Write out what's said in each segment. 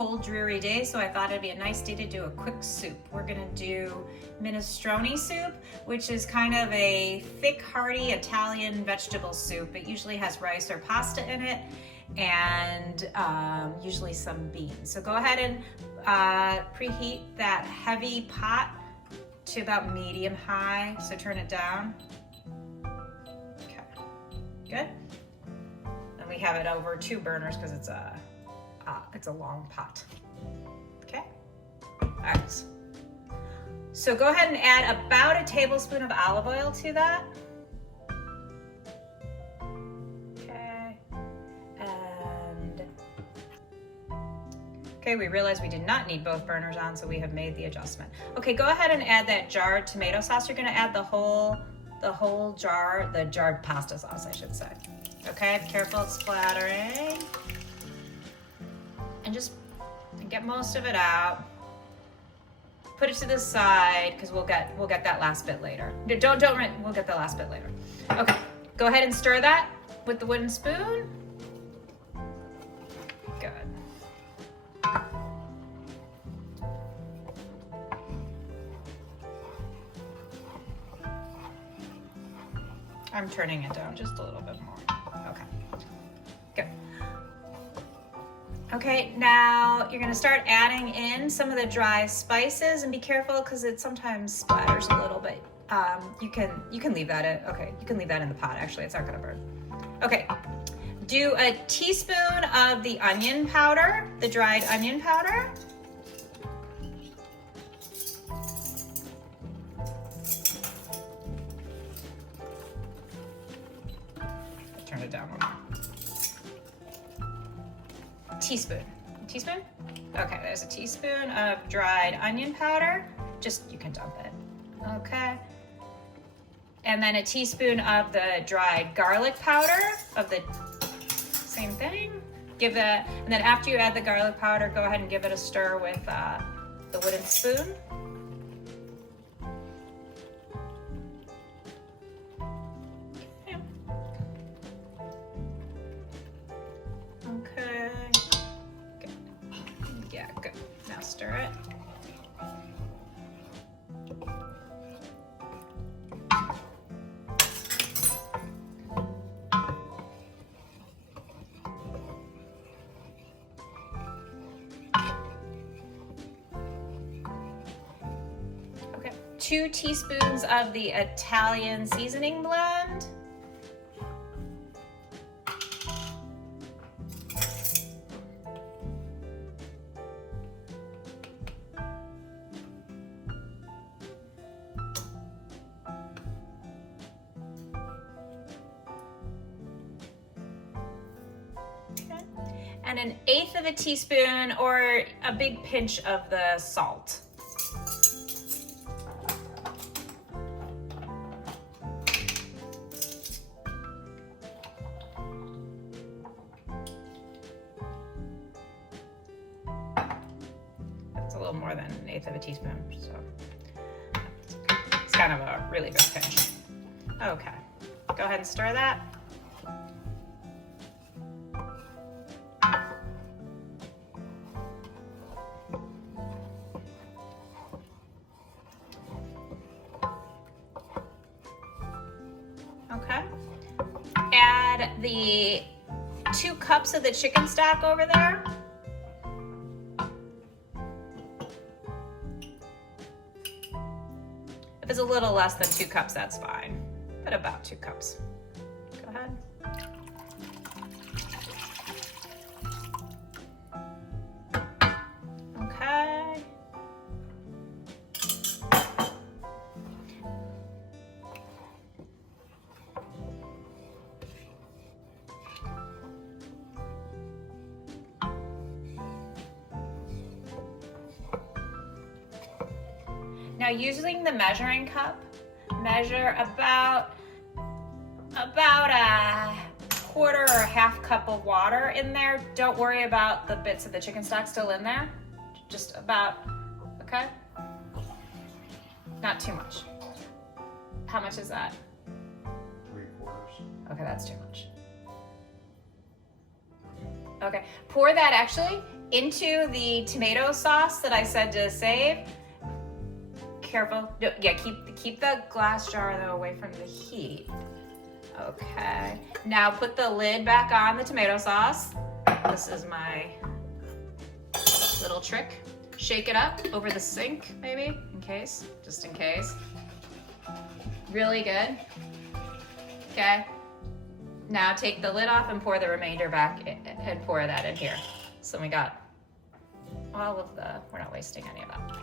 cold, dreary day, so I thought it'd be a nice day to do a quick soup. We're gonna do minestrone soup, which is kind of a thick, hearty Italian vegetable soup. It usually has rice or pasta in it, and usually some beans. So go ahead and preheat that heavy pot to about medium high, so turn it down. Okay, good. And we have it over 2 burners because it's a long pot. Okay, all right. So go ahead and add about a tablespoon of olive oil to that. Okay, we realized we did not need both burners on, so we have made the adjustment. Okay, go ahead and add that jarred tomato sauce. You're gonna add the whole jar, the jarred pasta sauce, I should say. Okay, be careful, it's splattering. And just get most of it out. Put it to the side, because we'll get that last bit later. We'll get the last bit later. Okay, go ahead and stir that with the wooden spoon. Good. I'm turning it down just a little bit more. Okay, good. Okay, now you're gonna start adding in some of the dry spices, and be careful because it sometimes splatters a little bit. You can leave that in. Okay, you can leave that in the pot. Actually, it's not gonna burn. Okay, do a teaspoon of the onion powder, the dried onion powder. Turn it down one more. Teaspoon. Teaspoon? Okay, there's a teaspoon of dried onion powder. Just, you can dump it. Okay. And then a teaspoon of the dried garlic powder of the same thing. Give it, and then after you add the garlic powder, go ahead and give it a stir with the wooden spoon. Okay. Good. Yeah, good. Now stir it. Okay. 2 teaspoons of the Italian seasoning blend. And 1/8 of a teaspoon or a big pinch of the salt. That's a little more than 1/8 of a teaspoon, so it's kind of a really big pinch. Okay, go ahead and stir that. Okay. Add the 2 cups of the chicken stock over there. If it's a little less than 2 cups, that's fine, but about 2 cups. Go ahead. Okay. Now, using the measuring cup, measure about a quarter or a half cup of water in there. Don't worry about the bits of the chicken stock still in there. Just about, okay? Not too much. How much is that? 3/4. Okay, that's too much. Okay, pour that actually into the tomato sauce that I said to save. Careful. No, yeah, keep the glass jar though away from the heat. Okay. Now put the lid back on the tomato sauce. This is my little trick. Shake it up over the sink, maybe, in case, just in case. Really good. Okay. Now take the lid off and pour the remainder back and pour that in here. So we got all of the, we're not wasting any of that.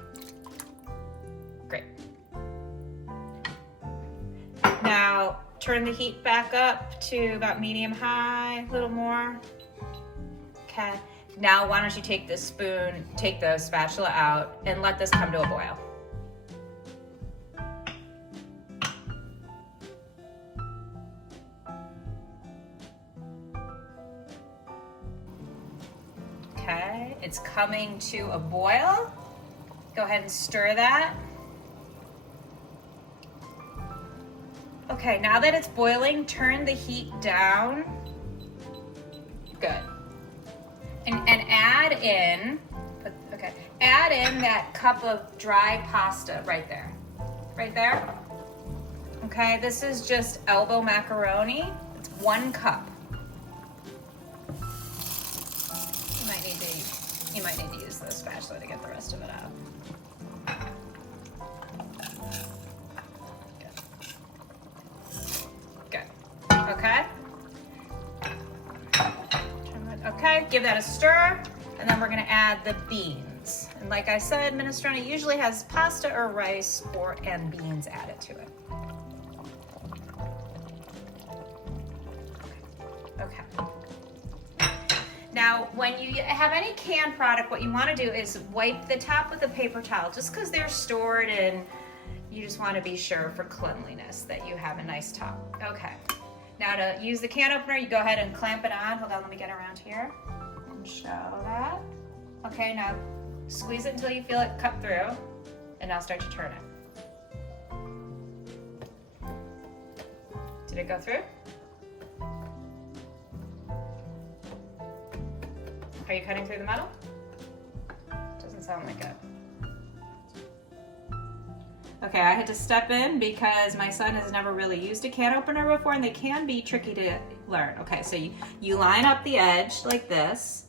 Great. Now turn the heat back up to about medium high, a little more. Okay. Now why don't you take the spoon, take the spatula out and let this come to a boil. Okay, it's coming to a boil. Go ahead and stir that. Okay, now that it's boiling, turn the heat down. Good. And add in, add in that cup of dry pasta right there. Right there. Okay, this is just elbow macaroni. It's 1 cup. You might need to use the spatula to get the rest of it out. Good. Okay. Okay, give that a stir, and then we're gonna add the beans. And like I said, minestrone usually has pasta or rice and beans added to it. Okay. Now, when you have any canned product, what you want to do is wipe the top with a paper towel, just because they're stored and you just want to be sure for cleanliness that you have a nice top. Okay. Now to use the can opener, you go ahead and clamp it on. Hold on, let me get around here and show that. Okay, now squeeze it until you feel it cut through, and now start to turn it. Did it go through? Are you cutting through the metal? Doesn't sound like it. Okay, I had to step in because my son has never really used a can opener before, and they can be tricky to learn. Okay, so you line up the edge like this,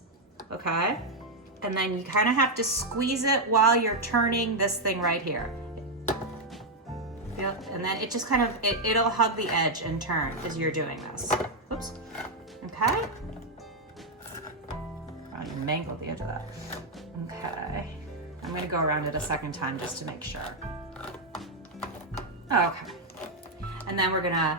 okay? And then you kind of have to squeeze it while you're turning this thing right here. And then it just kind of, it'll hug the edge and turn as you're doing this. Oops. Okay. Oh, you mangled the edge of that. Okay. I'm gonna go around it a second time just to make sure. Okay. And then we're gonna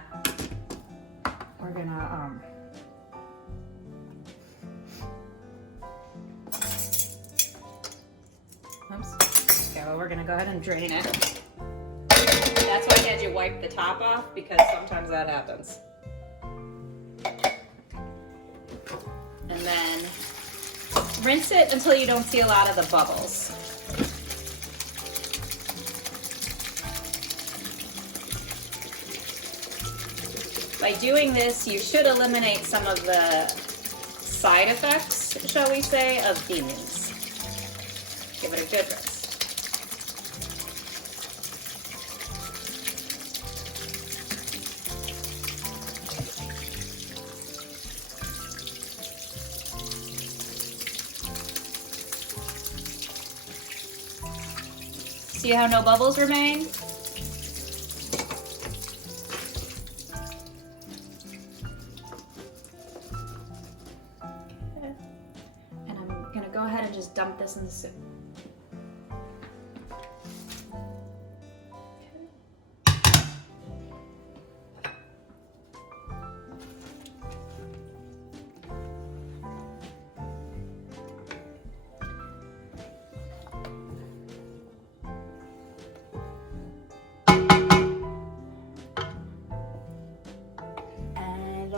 oops. Okay, well, we're gonna go ahead and drain it. That's why I had you wipe the top off, because sometimes that happens. And then rinse it until you don't see a lot of the bubbles. By doing this, you should eliminate some of the side effects, shall we say, of beans. Give it a good rinse. See how no bubbles remain? Okay. And I'm gonna go ahead and just dump this in the soup.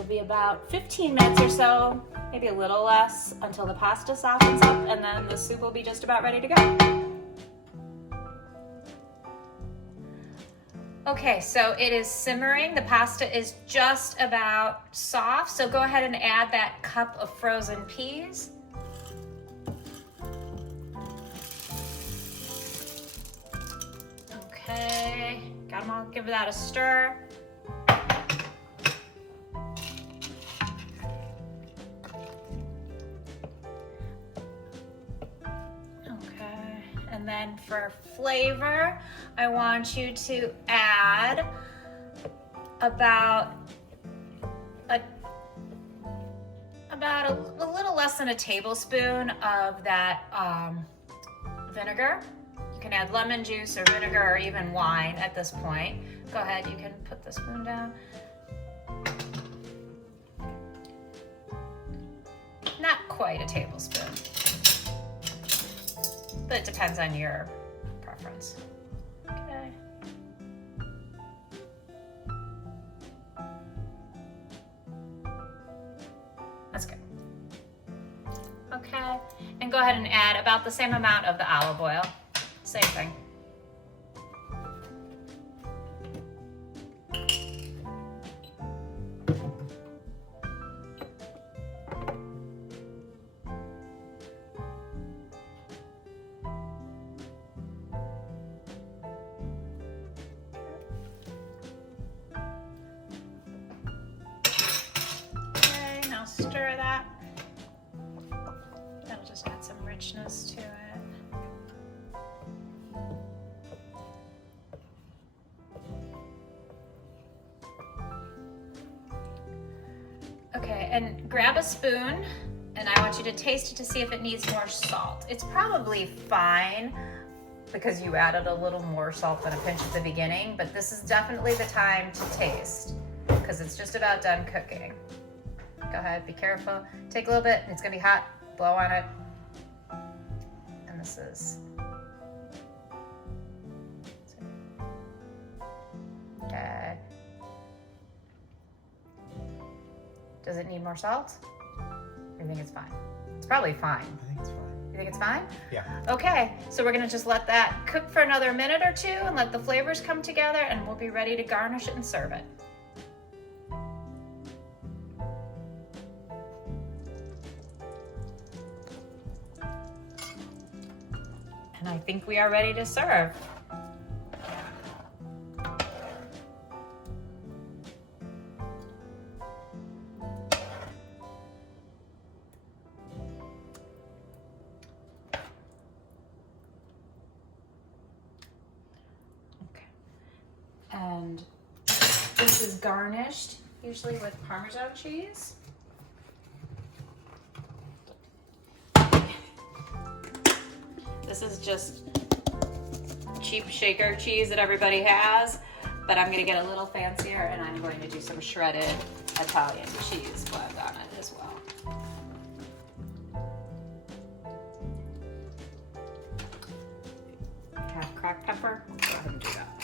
Be about 15 minutes or so, maybe a little less, until the pasta softens up, and then the soup will be just about ready to go. Okay, so it is simmering. The pasta is just about soft, so go ahead and add that cup of frozen peas. I'll give that a stir. Okay, and then for flavor, I want you to add about a little less than a tablespoon of that vinegar. You can add lemon juice or vinegar or even wine at this point. Go ahead, you can put the spoon down. Not quite a tablespoon, but it depends on your preference. Okay. That's good. Okay, and go ahead and add about the same amount of the olive oil. Same thing. Okay, now stir that. That'll just add some richness to it. Okay, and grab a spoon, and I want you to taste it to see if it needs more salt. It's probably fine because you added a little more salt than a pinch at the beginning, but this is definitely the time to taste because it's just about done cooking. Go ahead, be careful. Take a little bit, it's gonna be hot, blow on it. And this is, okay. Does it need more salt? Or you think it's fine? It's probably fine. I think it's fine. You think it's fine? Yeah. Okay, so we're gonna just let that cook for another minute or two and let the flavors come together, and we'll be ready to garnish it and serve it. And I think we are ready to serve. And this is garnished usually with Parmesan cheese. This is just cheap shaker cheese that everybody has, but I'm gonna get a little fancier and I'm going to do some shredded Italian cheese blend on it as well. Have cracked pepper, go ahead and do that.